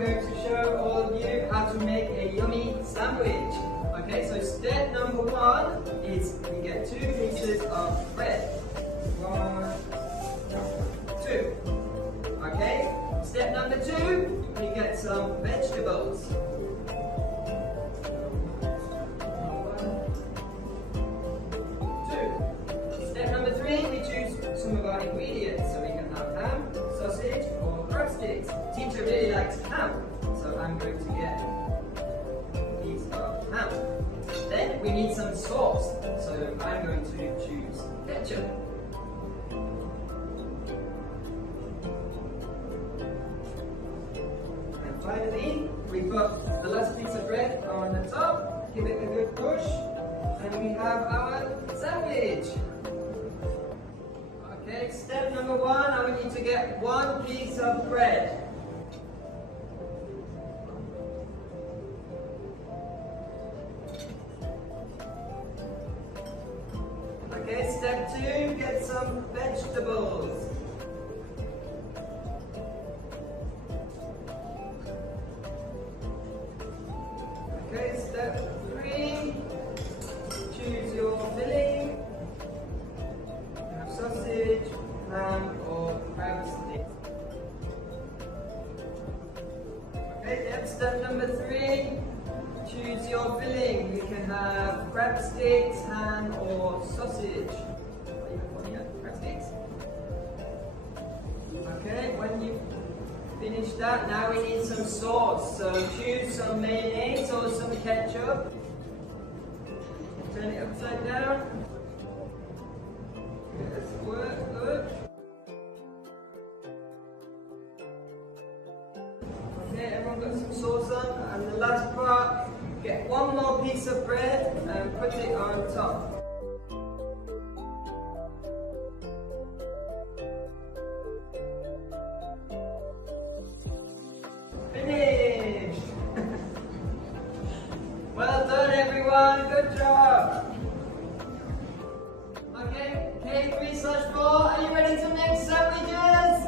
going to show all of you how to make a yummy sandwich. Okay, so step number 1 is we get 2 pieces of bread. 1, 2. Okay, step number 2, we get some vegetables. 2. Step number 3, we choose some of our ingredients. So we can have ham, sausage, or crab sticks. Teacher really likes ham, so I'm going to get a piece of ham. Then we need some sauce, so I'm going to choose ketchup. And finally, we put the last piece of bread on the top, give it a good push, and we have our sandwich. Okay, step number 1, I want you to get 1 piece of bread. Okay, step 2, get some vegetables. Okay, step 3, choose your filling. You have sausage, ham, or crab stick. Okay, then step number 3, choose your filling. You can have crab sticks, ham, or sausage. What are you having here? Crab sticks? Okay, when you finish that, now we need some sauce. So choose some mayonnaise or some ketchup. Turn it upside down. Yes, work, good. Okay, everyone got some sauce on. And the last part, get 1 more piece of bread and put it on top. Finished! Well done everyone, good job! Okay, K3/4, are you ready to make sandwiches?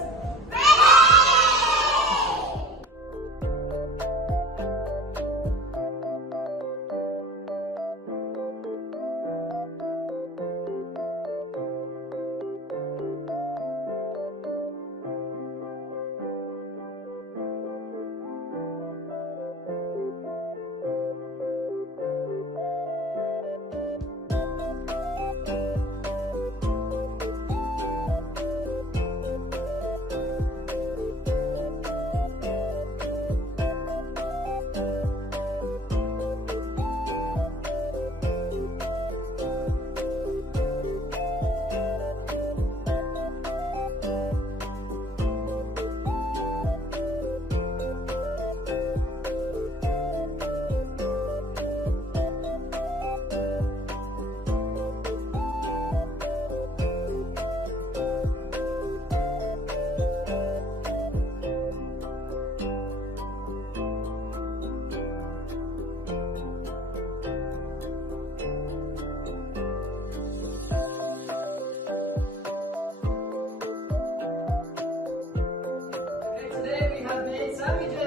Today we have made sandwiches.